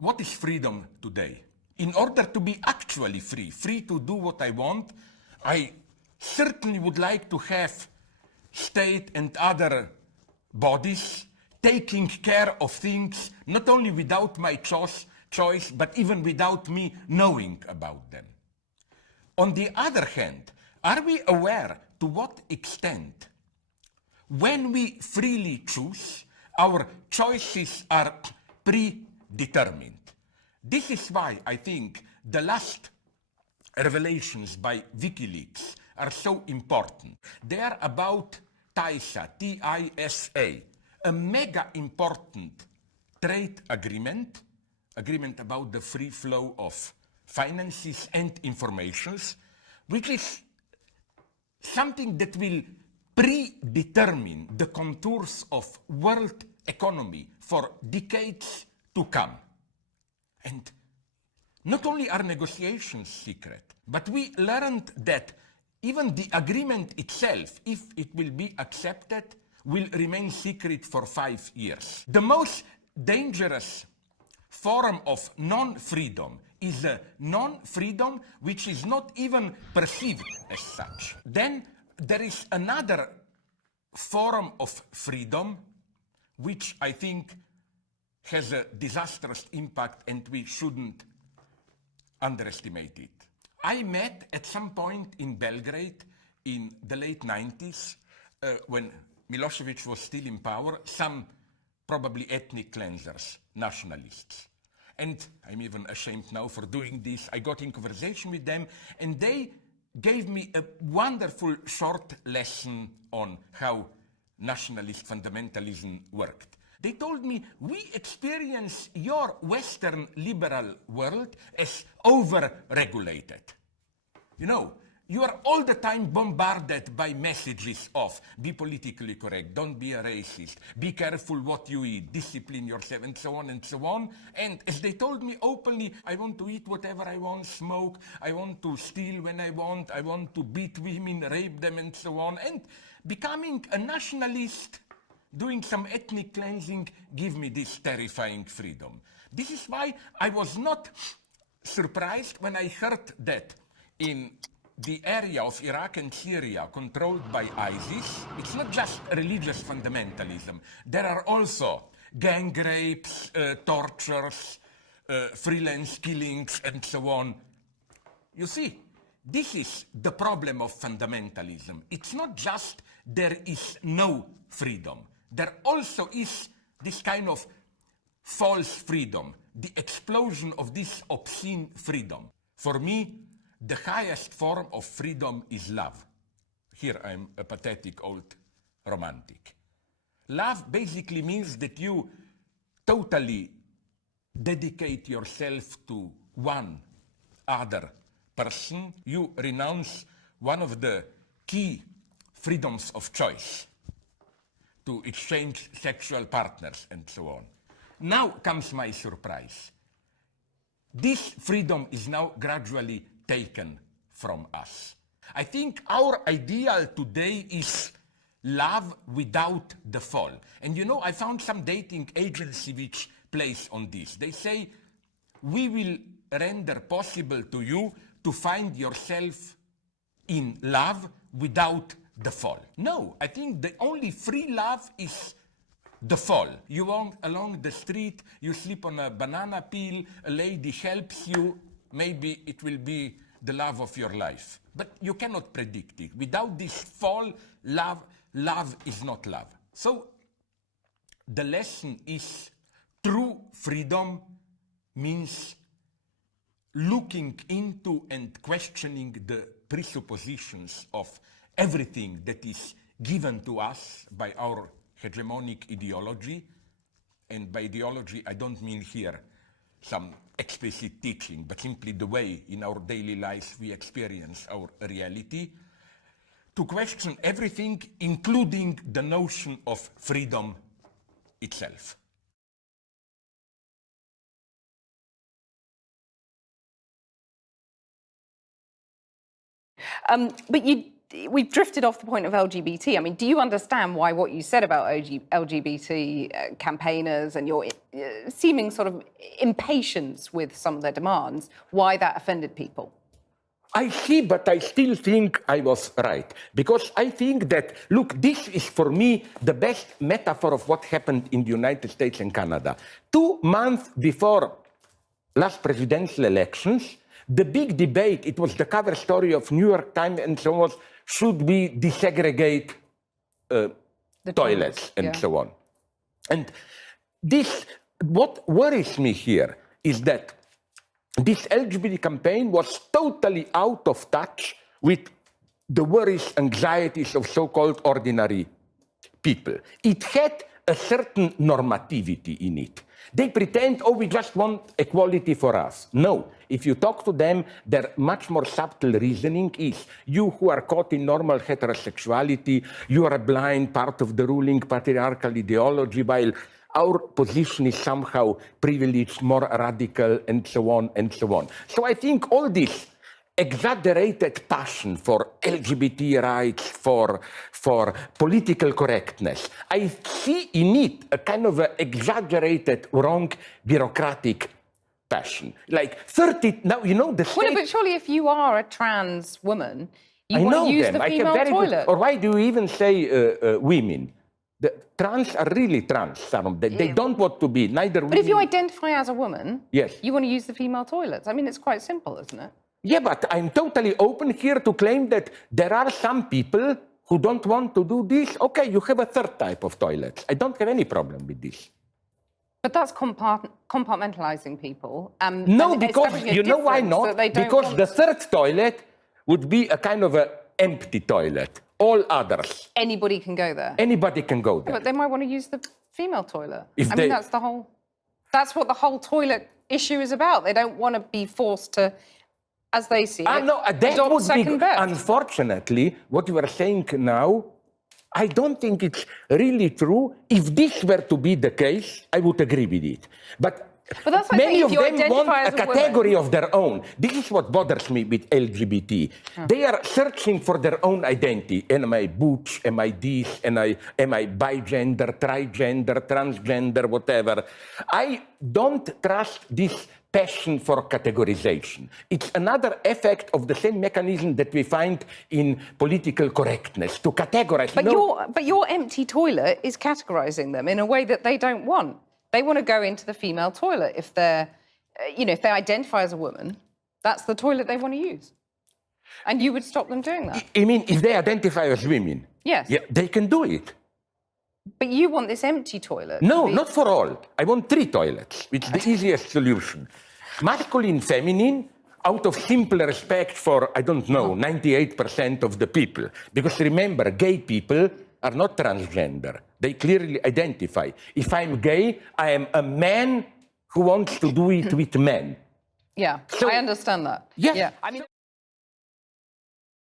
What is freedom today? In order to be actually free to do what I want, I certainly would like to have state and other bodies taking care of things not only without my choice, but even without me knowing about them. On the other hand, are we aware to what extent, when we freely choose, our choices are predetermined? This is why I think the last revelations by WikiLeaks are so important. They are about TISA, T-I-S-A, a mega important trade agreement about the free flow of finances and informations, which is something that will predetermine the contours of world economy for decades to come. And not only are negotiations secret, but we learned that even the agreement itself, if it will be accepted, will remain secret for 5 years. The most dangerous form of non-freedom is a non-freedom which is not even perceived as such. Then there is another form of freedom which I think has a disastrous impact and we shouldn't underestimate it. I met at some point in Belgrade in the late 90s when Milosevic was still in power, some probably ethnic cleansers, nationalists. And I'm even ashamed now for doing this. I got in conversation with them and they gave me a wonderful short lesson on how nationalist fundamentalism worked. They told me, we experience your Western liberal world as over-regulated. You know, you are all the time bombarded by messages of be politically correct, don't be a racist, be careful what you eat, discipline yourself, and so on and so on. And as they told me openly, I want to eat whatever I want, smoke, I want to steal when I want to beat women, rape them, and so on. And becoming a nationalist, doing some ethnic cleansing, give me this terrifying freedom. This is why I was not surprised when I heard that in the area of Iraq and Syria controlled by ISIS, it's not just religious fundamentalism. There are also gang rapes, tortures, freelance killings, and so on. You see, this is the problem of fundamentalism. It's not just there is no freedom. There also is this kind of false freedom, the explosion of this obscene freedom. For me, the highest form of freedom is love. Here I'm a pathetic old romantic. Love basically means that you totally dedicate yourself to one other person. You renounce one of the key freedoms of choice to exchange sexual partners and so on. Now comes my surprise. This freedom is now gradually taken from us. I think our ideal today is love without the fall. And you know, I found some dating agency which plays on this. They say, we will render possible to you to find yourself in love without the fall. No, I think the only free love is the fall. You walk along the street, you slip on a banana peel, a lady helps you, maybe it will be the love of your life. But you cannot predict it. Without this fall, love is not love. So the lesson is true freedom means looking into and questioning the presuppositions of everything that is given to us by our hegemonic ideology. And by ideology, I don't mean here some explicit teaching, but simply the way in our daily lives we experience our reality, to question everything, including the notion of freedom itself. But you we've drifted off the point of LGBT. I mean, do you understand why what you said about LGBT campaigners and your seeming sort of impatience with some of their demands, why that offended people? I see, but I still think I was right. Because I think that, look, this is for me the best metaphor of what happened in the United States and Canada. 2 months before last presidential elections, the big debate, it was the cover story of New York Times and so on, should we desegregate the toilets and so on. And this, what worries me here is that this LGBT campaign was totally out of touch with the worries, anxieties of so-called ordinary people. It had a certain normativity in it. They pretend, oh, we just want equality for us. No, if you talk to them, their much more subtle reasoning is, you who are caught in normal heterosexuality, you are a blind part of the ruling patriarchal ideology, while our position is somehow privileged, more radical, and so on and so on. So I think all this exaggerated passion for LGBT rights, for political correctness, I see in it a kind of exaggerated, wrong, bureaucratic passion. Like 30, now you know the state... Well, but surely if you are a trans woman, you want to use the female toilet. Or why do you even say women? The trans are really trans. They don't want to be neither women... But if you identify as a woman, yes, you want to use the female toilets. I mean, it's quite simple, isn't it? Yeah, but I'm totally open here to claim that there are some people who don't want to do this. Okay, you have a third type of toilets. I don't have any problem with this. But that's compartmentalizing people. No, because you know why not? Because the third toilet would be a kind of an empty toilet. All others. Anybody can go there. Anybody can go there. Yeah, but they might want to use the female toilet. I mean, that's what the whole toilet issue is about. They don't want to be forced to, as they see it, no, that would be, unfortunately, what you are saying now, I don't think it's really true. If this were to be the case, I would agree with it. But that's many of them want a category of their own. This is what bothers me with LGBT. They are searching for their own identity. Am I butch? Am I this? Am I bigender, trigender, transgender, whatever? I don't trust this passion for categorization. It's another effect of the same mechanism that we find in political correctness, to categorize. But your empty toilet is categorizing them in a way that they don't want. They want to go into the female toilet if they're, if they identify as a woman, that's the toilet they want to use. And you would stop them doing that. You mean if they identify as women? Yes. Yeah, they can do it. But you want this empty toilet? No, not for all. I want 3 toilets. It's the easiest solution. Masculine, feminine, out of simple respect for, 98% of the people. Because remember, gay people are not transgender. They clearly identify. If I'm gay, I am a man who wants to do it with men. Yeah, so, I understand that. Yeah. I mean...